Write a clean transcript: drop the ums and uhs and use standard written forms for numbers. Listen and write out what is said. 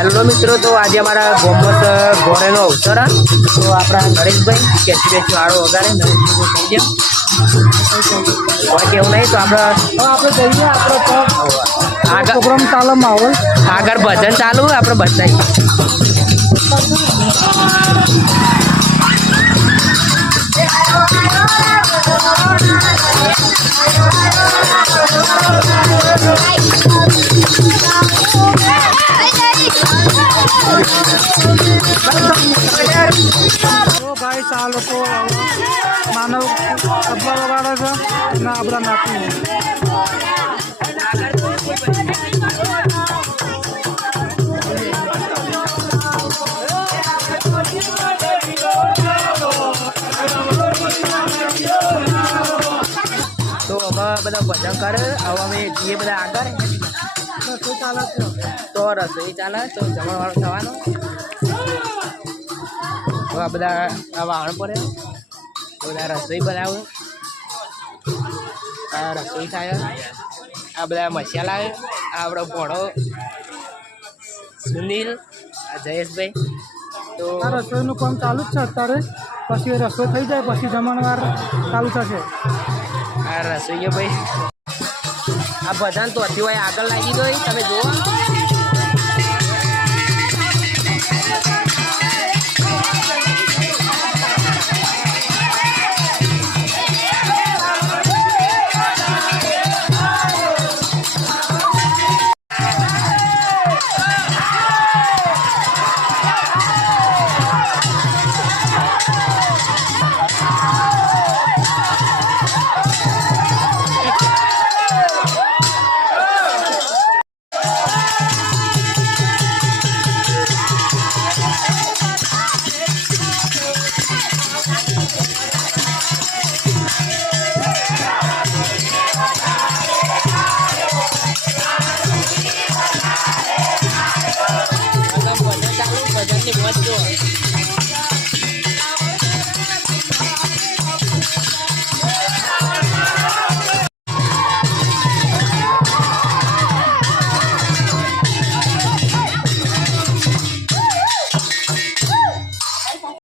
hello મિત્રો, તો આજે અમારા ગોમત ગોરેનો અવસર તો આપણા નરેશભાઈ કેસી બેસી વાળો વગાડે નરેશભાઈ થઈ ગયા કેવું નહીં તો આપણે જઈએ આગળ પ્રોગ્રામ ચાલે માહોલ આગળ ભજન ચાલુ આપણે બતાવીએ ભાઈ આ લોકો માનવ તબલા વગાડે છે અને આ બધા નાખી તો અમે બધા ભજન કરે હવે અમે જઈએ બધા આગળ રસોઈ ચાલે છે તો રસોઈ ચાલે તો જમણવાળો થવાનો તો આ બધા આ વાહણ પડે બધા રસોઈ બનાવે આ રસોઈ થાય આ બધા મસાલા આ આપણો ભોળો સુનિલ આ જયેશભાઈ તો આ રસોઈનું કામ ચાલુ જ છે અત્યારે પછી રસોઈ થઈ જાય પછી જમણવાર ચાલુ થશે આ રસોઈએ ભાઈ આ ભજન તો હતી હોય આગળ લાગી ગઈ તમે જુઓ ભજનની મોજ જો